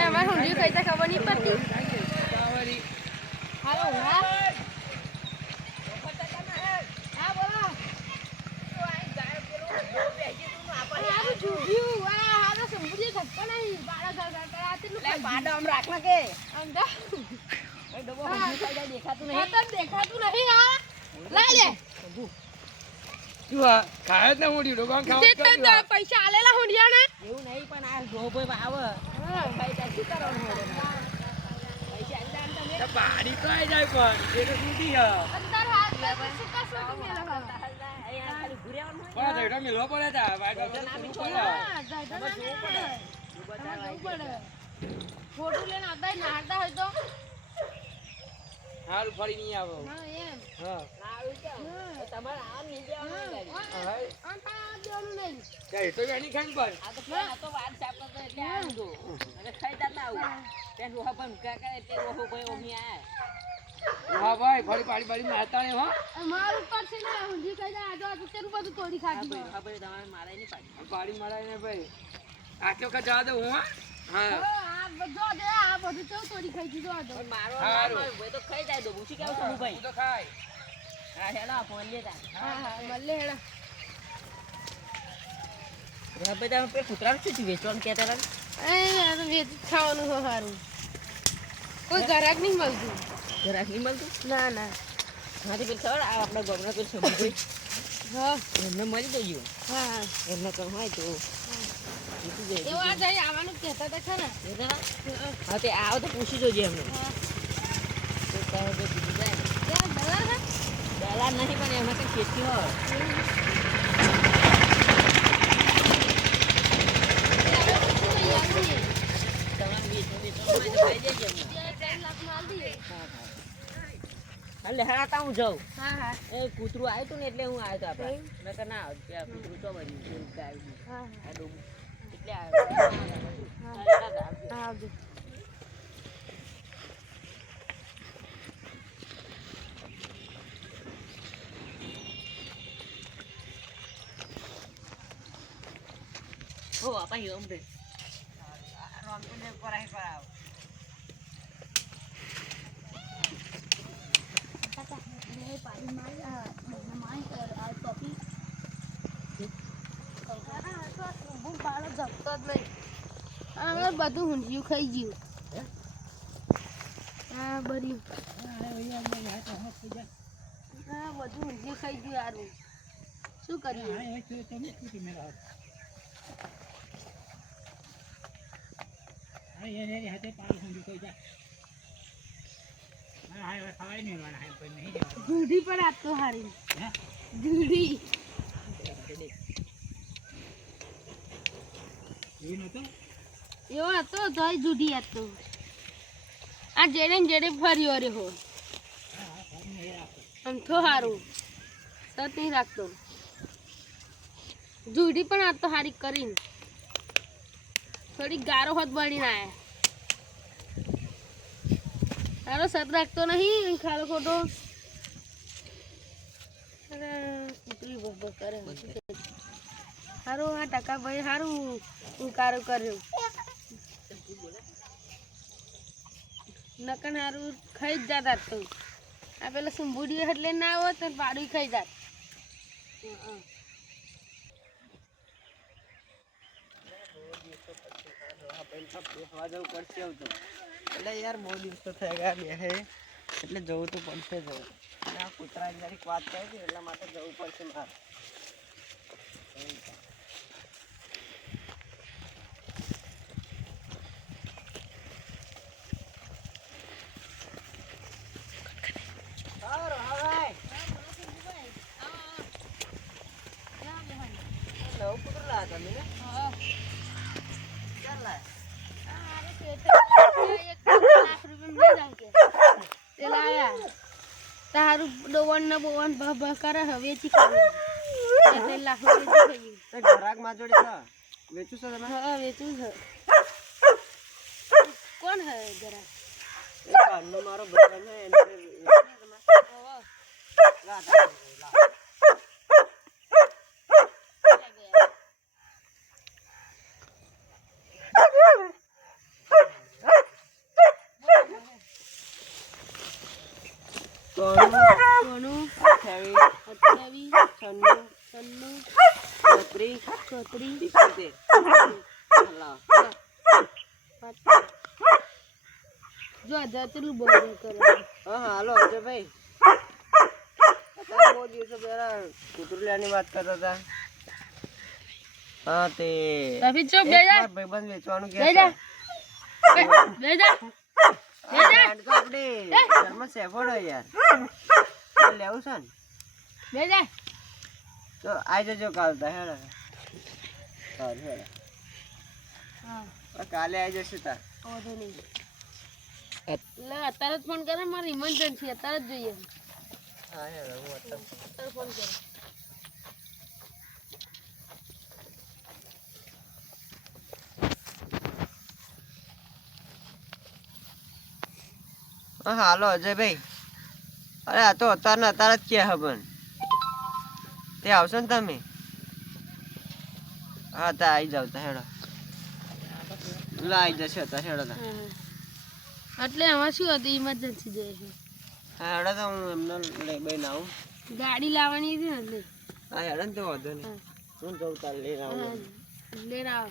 અમારે ઊંધિયું ખાઈ ખબર નહીં પડતી. હા? હા હા. ખાય ને તે તો તો પૈસા આલેલા હુંડિયાને. એવું નહીં પણ આ ડોબો આવે હા. ખાઈ જાય શું કરવાનું હોય એને? પૈસા બાડી તો જાય પડે. ફોટો આવતા હોય, નાહતા હોય તો હાલ ફરી નહીં આવો એમ. હા તમારે ખાઈ. ત્યાં ડોહા પણ મુકા કરે એટલે ઓહો ભાઈ ઓમી આયા. હા ભાઈ ફરી પાડી પાડી મારતા ને હો મારું ઉપર છે ને આજુ આજુ બધું તોડી ખાધી ભાઈ, ભાઈ, તમારે મારાય નહીં પાડી. પાડી મારાય ને ભાઈ. આટલો કા જવા દે હું હા? આ બધું દે આ બધું કેવું તોડી ખાઈ દીધો આ તો મારો ભાઈ તો ખાઈ જાય તો પૂછી કેવું છું ભાઈ તો ખાય હા હેલો ફોન લેતા હા હા મળે હેડા. હા ભાઈ તમે શું વેચવાનું કહેતા હતા તો ખાવાનું સારું કોઈ ઘરાક નહીં મળતું. ઘરાક નહીં મળતું? ના ના. મારી તો પેલું ખબર આ આપણા ગામના પેલું સમજભાઈ હા. એમને મળી દેજો હા હા. એમને તો હોય તો. એવું આ આવવાનું કહેતા હતા ખરા. કહેતા હા. હા તે આવો તો પૂછી જોજે એમને. તો તો દલાલ નહીં પણ એમાં કંઈ ખેતી હોય ત્યાં હવે પૂછીને યાદ નહીં. તમારે વેચવું વેચવાનું હોય તો ખાઈ દેજો એમને. ત્યાં ત્રણ લાખમાં આલી દઈએ. હા હા એટલે હા તા હું જાઉં. હા હા. એ કૂતરું આવ્યું હતું ને એટલે હું આવ્યો હતો આપણે નકર ના આવત કે આ કૂતરું તો બન્યું એવું કે આવ્યું હા આ ડોબું એટલે આવ્યો હા. હા આવજો. હો આપા હિરમ દે રોમતુને પરાઈ પરાવ બધું ઊંધિયું ખાઈ ગયું હે? હા બન્યું હા બધું ઊંધિયું ખાઈ ગયું યારું શું કરીએ જુડી પણ આપતો હારી. જુડી એવો હતો તોય જુદી હતો આ જેડે જેડે ફર્યો રે હો. આમ તો હારું. સત નહીં રાખતો. જુડી પણ આતો હારી કરીને. થોડી ગારો હોત બનીને આયા. તારો સત રાખતો નહીં ખાલો ખોટો. સારું હા ટકા ભાઈ સારું હું કારો કર્યો. નકન સારું ખાઈ જ જાત તું. આ પેલા સુંભુડી એટલે ના આવો તો પાડું ખાઈ જાત. એટલે યાર બહુ દિવસ તો થઈ ગયા બે હે એટલે જવું તો પડશે જ હવે. અને આ કૂતરા જરીક વાત કરી હતી એટલા માટે જવું પડશે મારે નવું કૂતરું લાવ્યા તમે ને? ક્યારે લાવ્યા? એક લાખ રૂપિયા લઈ જાય કે તે લાયા હારું દોવન ને બોવણ ભા ભા કરે હવે થી કરે લાખ વેચી ગયું ઘરાકમાં જોડે છે. વેચું છે તમે? હા વેચું છે. કોણ હે ઘરાક? કાનનો મારો ભાઈ છે એને કોનું અઠ્યાવીસ, અઠ્યાવીસ છન્નું, છન્નું છત્રીસ, ચોત્રીસ ઇકોતેર. જો આ જાતેલું બોલ કરે. હા હાલો અજયભાઈ. તમે બહુ દિવસો પહેલા કૂતરું વાત કરતા હતા. હા તે રફી બે જા ભાઈબંધ વેચવાનું કે લેવું છે ને. તો આવી જજો કાલ તો હેડો. સારું હેડો. હા. કાલે આવી જશે તાર. એટલે અત્યારે જ ફોન કરે મારે ઇમરજન્સી અત્યારે જ જોઈએ. હા હેડો હું અત્યારે ફોન કરે. હા હાલો અજયભાઈ અરે આ તો અત્યારને અત્યારે જ કે હબન તે આવશો ને તમે? હા તા આવી જાવ તા હેડો. લા આવી જશે તા હેડો તા. એટલે આમાં શું હતું? ઇમરજન્સી જાય છે. હા હેડો તો હું એમને લઈ બેન આવું. ગાડી લાવવાની હતી ને એટલે. હા હેડો ને તો વાંધો નહીં. હું. જઉં તાર લઈને આવું. લઈને આવો.